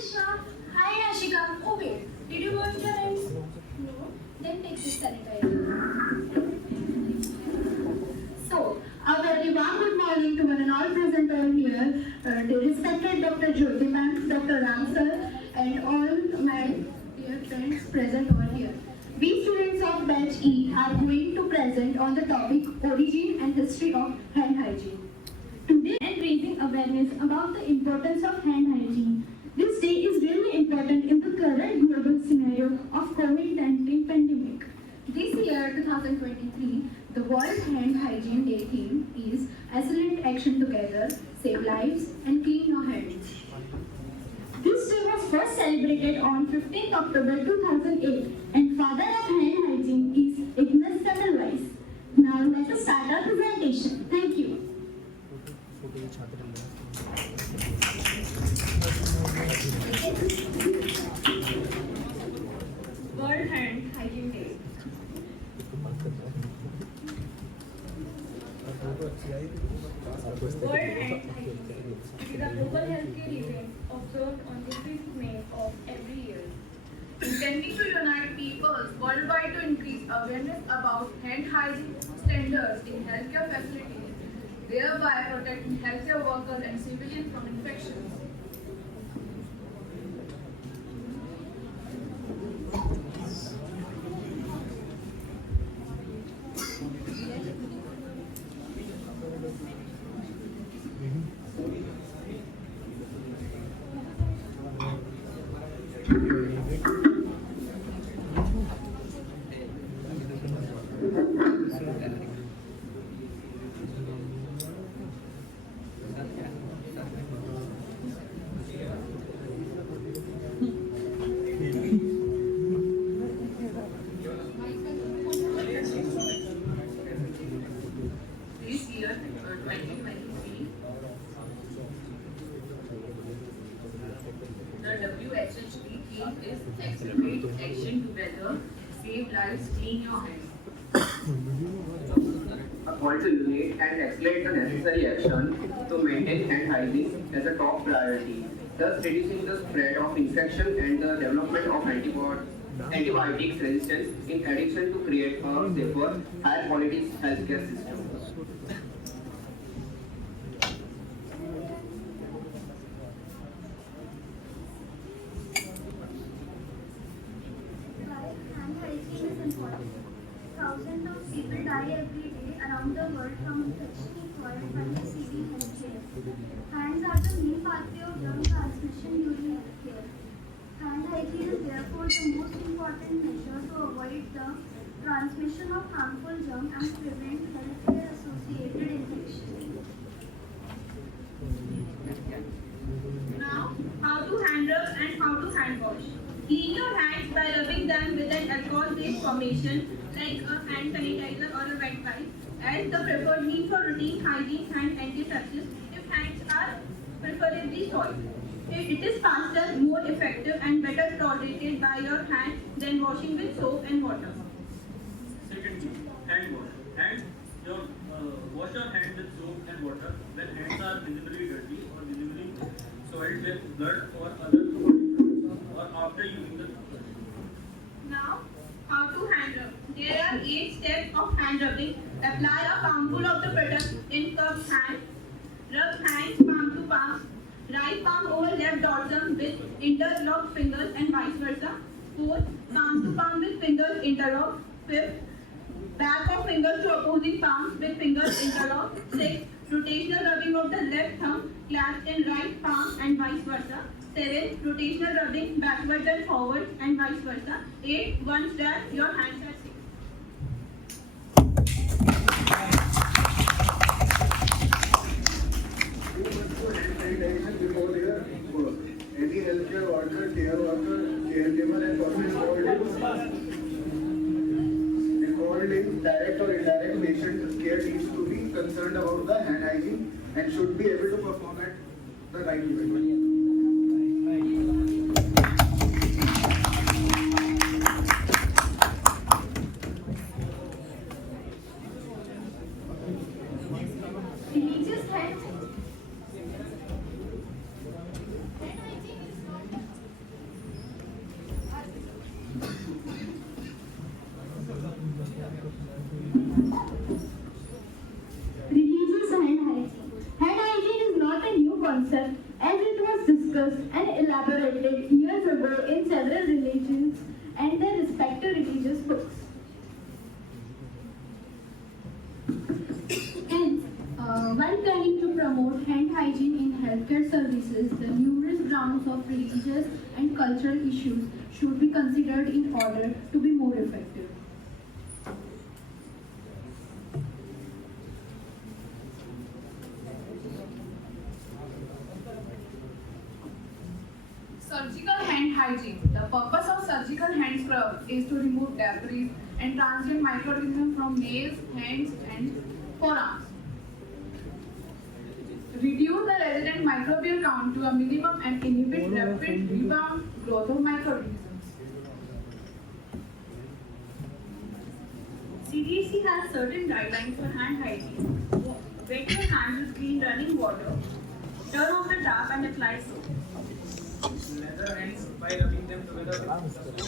Krishna. Hi Ashika. Oh wait, did you wash your hands? No. Then take this sanitizer. So, a very warm good morning to one and all present over here, the respected Dr. Jyoti ma'am, Dr. Ram sir, and all my dear friends present over here. We students of Batch E are going to present on the topic origin and history of hand hygiene. Today and raising awareness about the importance of hand hygiene. This day is really important in the current global scenario of COVID-19 pandemic. This year, 2023, the World Hand Hygiene Day theme is Excellent Action Together, Save Lives and Clean Your Hands. This day was first celebrated on 15th October 2008 and father of hand hygiene is Ignaz Semmelweis. Now let us start our presentation. Thank you. World Hand Hygiene Day. World Hand Hygiene Day. It is a global healthcare event observed on the 5th May of every year. Intending to unite peoples worldwide to increase awareness about hand hygiene standards in healthcare facilities, thereby protecting healthcare workers and civilians from infections. This year, 2023, the WHHD theme is Accelerate Action Together, Save Lives, Clean Your Hands. A call to unite and accelerate the necessary action to maintain hand hygiene as a top priority, thus reducing the spread of infection and the development of antibiotics resistance, in addition to create a safer, higher quality healthcare system. Hand hygiene is important. Thousands of people die every day around the world from infection caused by the CV healthcare. Hands are the main pathway of germ transmission during healthcare. Hand hygiene is therefore the most important measure to avoid the transmission of harmful germs and prevent healthcare associated infections. Now, how to hand rub and how to hand wash. Clean your hands by rubbing them with an alcohol-based formation like a hand sanitizer or a wet wipe as the preferred means for routine hygiene and antisepsis if hands are preferably soiled. It is faster, more effective and better tolerated by your hand than washing with soap and water. Secondly, hand wash. Wash your hands with soap and water when hands are visibly dirty or visibly soiled with blood or other fluids, or after using the towel. Now, how to hand rub. There are 8 steps of hand rubbing. Apply a palmful of the product in cupped hand. Rub hands palm to palm. Right palm over left dorsum with interlocked fingers and vice versa. 4. Palm to palm with fingers interlocked. 5. Back of fingers to opposing palms with fingers interlocked. 6. Rotational rubbing of the left thumb clasped in right palm and vice versa. 7. Rotational rubbing backwards and forwards and vice versa. 8. Once done, your hands are safe. You must do hand sanitation before their work. Any healthcare worker, care worker, caregiver, and person involved in direct or indirect patient care needs to be concerned about the hand hygiene and should be able to perform at the right level. Religious hand discussed and elaborated years ago in several religions and their respective religious books. Hence, while planning to promote hand hygiene in healthcare services, the numerous grounds of religious and cultural issues should be considered in order to be more effective. Surgical hand hygiene. The purpose of surgical hand scrub is to remove debris and transient microorganisms from nails, hands, and forearms. Reduce the resident microbial count to a minimum and inhibit rapid rebound growth of microorganisms. CDC has certain guidelines for hand hygiene. Wet your hands with clean running water. Turn off the tap and apply soap. Lather hands by rubbing them together with soap.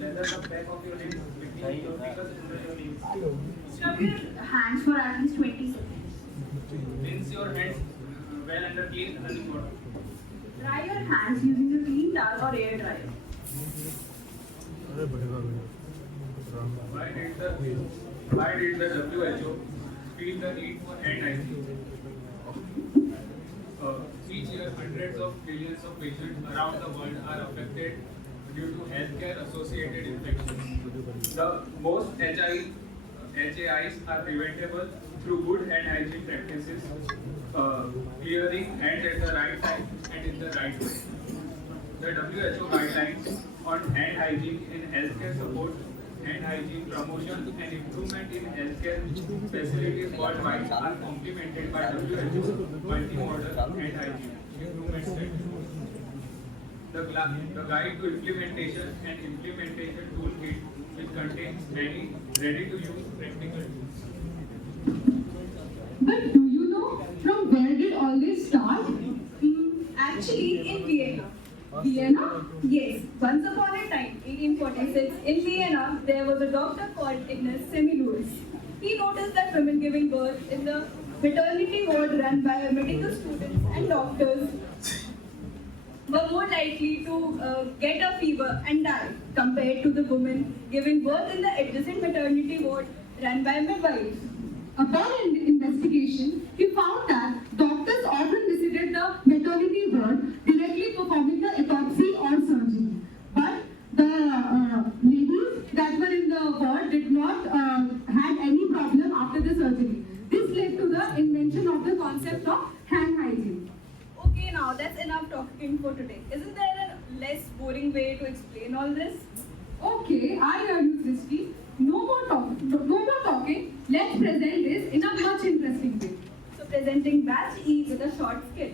Lather the back of your hands between your fingers under your nails. Scrub your hands for at least 20 seconds. Rinse your hands well under clean running water. Dry your hands using a clean towel or air dryer. Why did the WHO feel the need for hand hygiene? Each year, hundreds of millions of patients around the world are affected due to healthcare-associated infections. The most HAIs are preventable through good hand hygiene practices, clearing hands at the right time and in the right way. The WHO guidelines on hand hygiene in healthcare support hand hygiene promotion and improvement in healthcare facilities worldwide are complemented by WHO multimodal hand hygiene improvement strategy. The guide to implementation and implementation toolkit, which contains many ready-to-use practical tools. But do you know from where did all this start? Actually, in Vienna. Vienna? Yes, once upon a time, 1846, in Vienna, there was a doctor called Ignaz Semmelweis. He noticed that women giving birth in the maternity ward run by medical students and doctors were more likely to get a fever and die compared to the women giving birth in the adjacent maternity ward run by midwives. Upon investigation, he found that doctors often visited the maternity ward directly performing the autopsy or surgery. But the ladies that were in the ward did not had any problem after the surgery. This led to the invention of the concept of hand hygiene. Okay, now that's enough talking for today. Isn't there a less boring way to explain all this? Okay, I hear you, Christy. No more talking. Let's present this in a much interesting way. So presenting batch E with a short skill.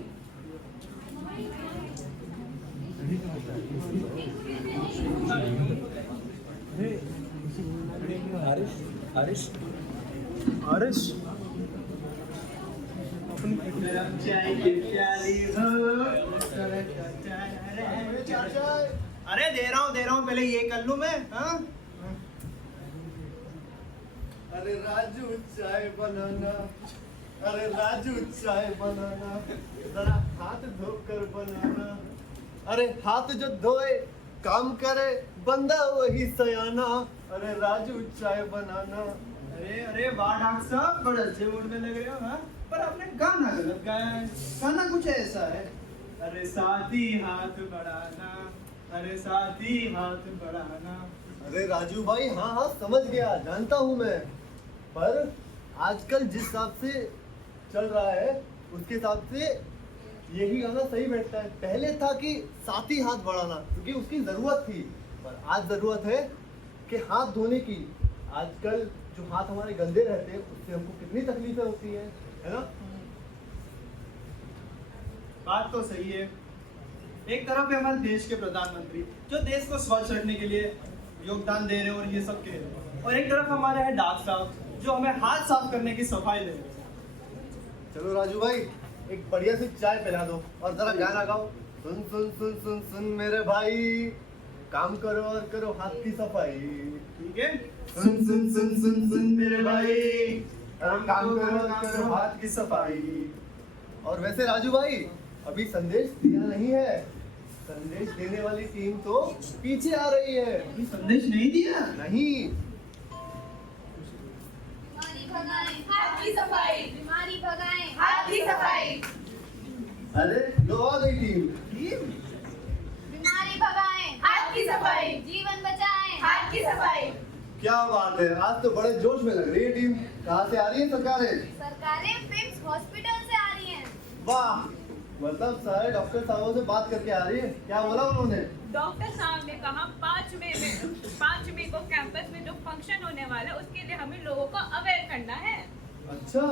Arish? अरे दे रहा हूँ पहले ये कर लूँ मैं हाँ? अरे राजू चाय बनाना, अरे राजू चाय बनाना, जरा हाथ धोकर बनाना, अरे हाथ जो धोए काम करे बंदा वही सयाना, अरे राजू चाय बनाना। अरे वाह डॉक्टर साहब बड़े अच्छे मूड में लग रहे हो हाँ? पर आपने गाना गलत गाया है। गाना कुछ ऐसा है, अरे साथी हाथ बढ़ाना, अरे साथी हाथ बढ़ाना। अरे राजू भाई हाँ हाँ समझ गया, जानता हूँ मैं, पर आजकल जिस हिसाब से चल रहा है उसके हिसाब से यही गाना सही बैठता है। पहले था कि साथी हाथ बढ़ाना क्योंकि उसकी ज़रूरत थी, पर आज ज़रूरत है कि हाथ धोने की। आजकल जो हाथ हमारे गंदे रहते हैं उससे हमको कितनी तकलीफें होती है ना? बात तो सही है। एक तरफ है हमारे देश के प्रधानमंत्री जो देश को स्वच्छ रखने के लिए योगदान दे रहे हैं और ये सब कह रहे हैं, और एक तरफ हमारे हैं डॉक्टर साहब जो हमें हाथ साफ करने की सफाई दे रहे हैं। चलो राजू भाई एक बढ़िया सी चाय पिला दो और जरा गाना गाओ। सुन सुन सुन सुन सुन मेरे भाई, काम करो और करो हाथ की सफाई। ठीक है, सुन सुन सुन सुन सुन मेरे भाई, काम करो और करो हाथ की सफाई। और वैसे राजू भाई अभी संदेश दिया नहीं है, संदेश देने वाली टीम तो पीछे आ रही है। अभी संदेश नहीं दिया। नहीं, बीमारी भगाएं हाथ की सफाई, बीमारी भगाएं हाथ की सफाई। अरे लो आ गई टीम। बीमारी भगाएं हाथ की सफाई। जीवन बचाएं हाथ की सफाई। क्या बात है, आज तो बड़े जोश में लग रही है टीम। कहाँ से आ रही है सरकारें? सरकारें पिम्स हॉस्पिटल से आ रही हैं। वाह, मतलब सारे डॉक्टर साहबों से बात करके आ रही है। क्या बोला उन्होंने? डॉक्टर साहब ने कहा 5 मई को कैंपस में जो फंक्शन होने वाला है उसके लिए हमें लोगों को अवेयर करना है। अच्छा,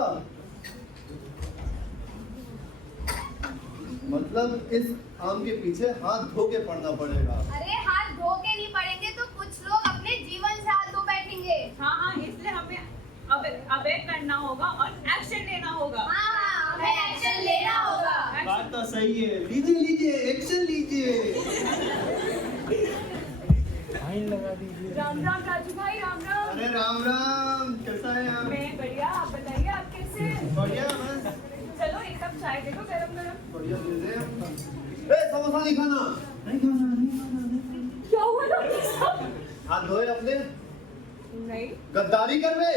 मतलब इस आम के पीछे हाथ धो के पड़ना पड़ेगा। अरे हाथ धो के नहीं पड़ेंगे तो कुछ लोग अपने जीवन से हाथ धो बैठेंगे। हाँ, इसलिए हमें अवेयर करना होगा और एक्शन लेना होगा। हाँ, हमें एक्शन लेना होगा। बात तो सही है। लीजिए लीजिए, एक्शन लीजिए। राम राम राजू भाई, राम राम। अरे राम राम, कैसा है आप? मैं बढ़िया, आप बताइए आप कैसे हैं? बढ़िया बस। चलो एक कप चाय दे दो गरम गरम। बढ़िया दे दे। ए, समोसा नहीं खाना। नहीं खाना, नहीं खाना। क्या हुआ डॉक्टर साहब? हाथ धोए अपने। नहीं। गद्दारी कर बे।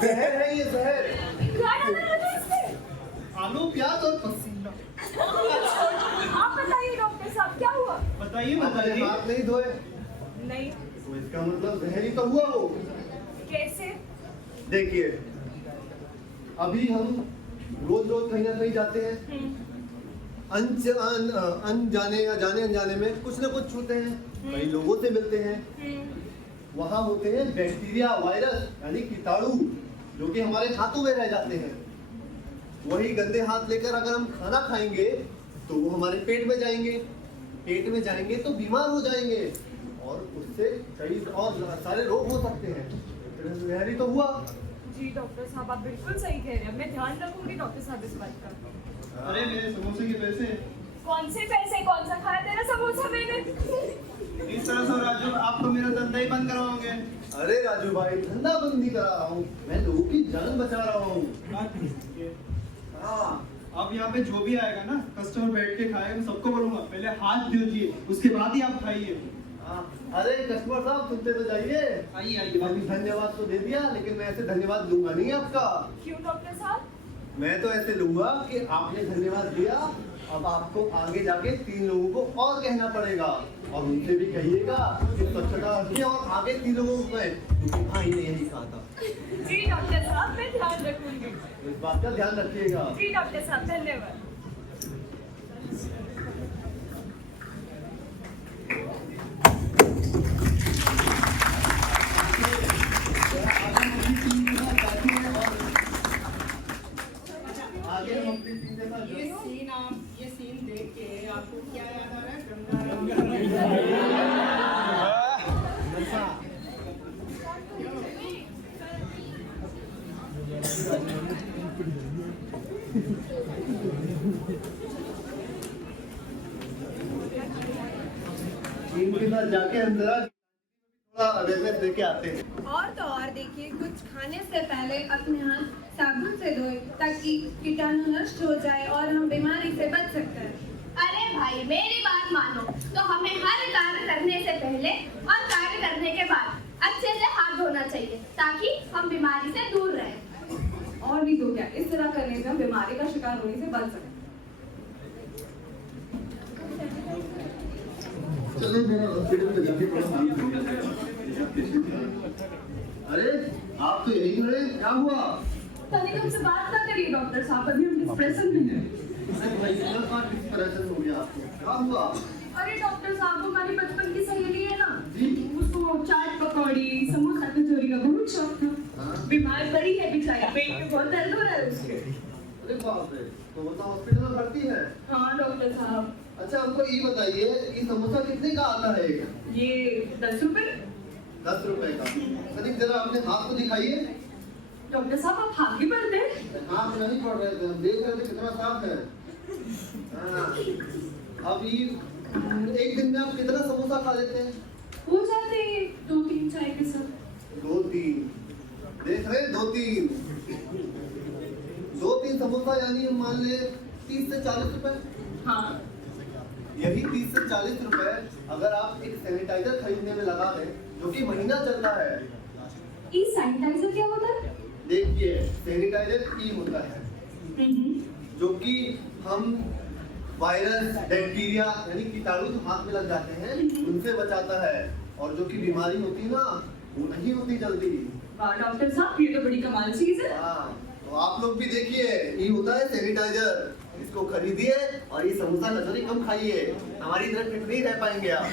जहर है ये, जहर। क्या डाला मुझे इसमें? आलू, प्याज और पसीना। आप बताइए डॉक्टर साहब क्या हुआ? बताइए अपने बताइए। हाथ नहीं धोए नहीं। तो इसका मतलब जहर ही तो हुआ वो। कैसे? देखिए, अभी हम रोज रोज कहीं ना कहीं जाते हैं, अनजाने या जाने अनजाने में कुछ ना कुछ छूते हैं, कई लोगों से मिलते हैं। वहाँ होते हैं बैक्टीरिया, वायरस यानी कीटाणु, जो कि हमारे हाथों में रह जाते हैं। वही गंदे हाथ लेकर अगर हम खाना खाएंगे तो वो हमारे पेट में जाएंगे, पेट में जाएंगे तो बीमार हो जाएंगे और उससे कई और सारे रोग हो सकते हैं। जहर ही तो हुआ। जी डॉक्टर साहब, आप बिल्कुल सही कह रहे हैं। मैं ध्यान रखूंगी डॉक्टर साहब इस बात का। अरे मेरे समोसे के पैसे। कौन से पैसे? कौन सा खाया तेरा समोसा मैंने? इस तरह से राजू, आप तो मेरा धंधा ही बंद करवाओगे। अरे राजू भाई, धंधा बंद नहीं करा रहा हूँ, मैं लोगों की जान बचा रहा हूँ। हाँ, अब यहाँ पे जो भी आएगा ना, कस्टमर बैठ के खाएगा, मैं सबको बोलूंगा पहले हाथ धोइए, उसके बाद ही आप खाइए। हाँ, अरे कस्टमर साहब सुनते तो जाइए। आइए आइए। अभी धन्यवाद तो दे दिया, लेकिन मैं ऐसे धन्यवाद लूंगा नहीं आपका। क्यों डॉक्टर साहब? मैं तो ऐसे लूंगा कि आपने धन्यवाद दिया, अब आपको आगे जाके 3 लोगों को और कहना पड़ेगा और उनसे भी कहिएगा कि स्वच्छता रखिए और आगे 3 लोगों को कहें, क्योंकि भाई ने यही कहा था। जी डॉक्टर साहब, मैं ध्यान रखूंगी। इस बात का ध्यान रखिएगा। जी डॉक्टर साहब, धन्यवाद। आगे हम अपनी टीम के साथ ये सीन देख के आपको क्या याद आ रहा है? टीम के साथ जाके अंदर थोड़ा अवेयरनेस देके आते हैं। और तो और देखिए, कुछ खाने से पहले अपने हाथ साबुन से धोए ताकि कीटाणु नष्ट हो जाए और हम बीमारी से बच सकते हैं। अरे भाई, मेरी बात मानो तो हमें हर कार्य करने से पहले और कार्य करने के बाद अच्छे से हाथ धोना चाहिए ताकि हम बीमारी से दूर रहें। और नहीं तो क्या, इस तरह करने से हम बीमारी का शिकार होने से बच सकते हैं। चलो मेरा हॉस्पिटल में जाके थोड़ा अरे आप तो यही खड़े, क्या हुआ? तनिक हमसे बात ना करिए डॉक्टर साहब, अभी हम डिप्रेशन में हैं। अरे भाई, इतना कहाँ डिप्रेशन हो गया आपको? क्या हुआ? अरे डॉक्टर साहब, वो हमारी बचपन की सहेली है ना जी। उसको चाट पकौड़ी समोसा कचौरी का बहुत शौक था। हाँ? बीमार पड़ी है बेचारी, पेट में बहुत दर्द हो रहा है उसके। अरे बाप रे, तो वो तो हॉस्पिटल में भर्ती है। हाँ डॉक्टर साहब। अच्छा, हमको ये बताइए कि समोसा कितने का आता है? ये 10 रुपए। 10 रुपए का। तनिक जरा अपने हाथ को दिखाइए। डॉक्टर साहब, आप हाथ भी भरते हैं? हाथ नहीं पड़ रहे थे, हम देख रहे थे कितना साफ है। हाँ, अभी एक दिन में आप कितना समोसा खा लेते हैं? हो जाते हैं 2-3 चाय के साथ। 2-3 देख रहे हैं, 2-3 समोसा यानी मान ले 30 से 40 रुपए। हाँ। यही 30 से 40 रुपए अगर आप एक सैनिटाइजर खरीदने में लगा दें, जो कि महीना चलता है। ई सैनिटाइजर क्या होता है? देखिए, सैनिटाइजर ई होता है, जो कि हम वायरस, बैक्टीरिया यानी कीटाणु जो हाथ में लग जाते हैं उनसे बचाता है, और जो कि बीमारी होती है ना वो नहीं होती जल्दी। वाह डॉक्टर साहब, ये तो बड़ी कमाल चीज है। हाँ, तो आप लोग भी देखिए, ये होता है सैनिटाइजर, इसको खरीदिए और ये समोसा कचौरी कम खाइए, हमारी तरह फिट नहीं रह पाएंगे आप।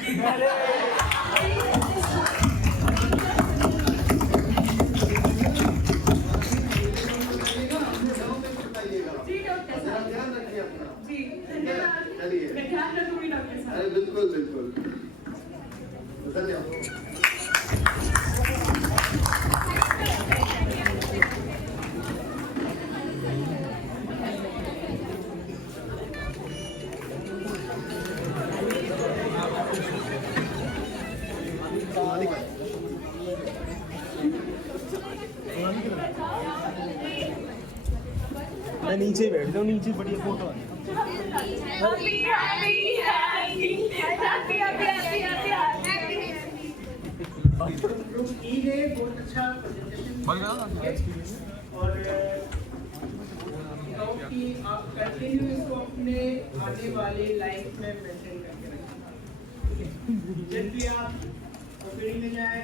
जी डॉक्टर जरा साहब। ध्यान रखिए अपना। जी धन्यवाद। चलिए। मैं ध्यान रखूंगी डॉक्टर साहब। अरे बिल्कुल बिल्कुल, धन्यवाद। मैं नीचे बैठ जाऊँ, नीचे बढ़िया फोटो आ ग्रुप ई ने बहुत अच्छा प्रेजेंटेशन और कि आप कंटिन्यू इसको अपने आने वाले लाइफ में मेंटेन करके रखें। जब भी आप ओपीडी में जाएं,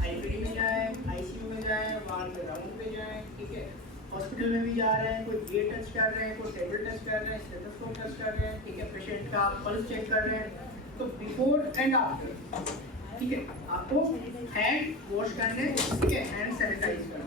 आईपीडी में जाएं, आईसीयू में जाएं, वार्ड में राउंड पे जाएं, ठीक है, हॉस्पिटल में भी जा रहे हैं, कोई गेट टच कर रहे हैं, कोई टेबल टच कर रहे हैं, स्टेथोस्कोप टच कर रहे हैं, ठीक है, पेशेंट का पल्स चेक कर रहे हैं, तो बिफोर एंड आफ्टर, ठीक है, आपको हैंड वॉश करने, ठीक है, हैंड सैनिटाइज करना।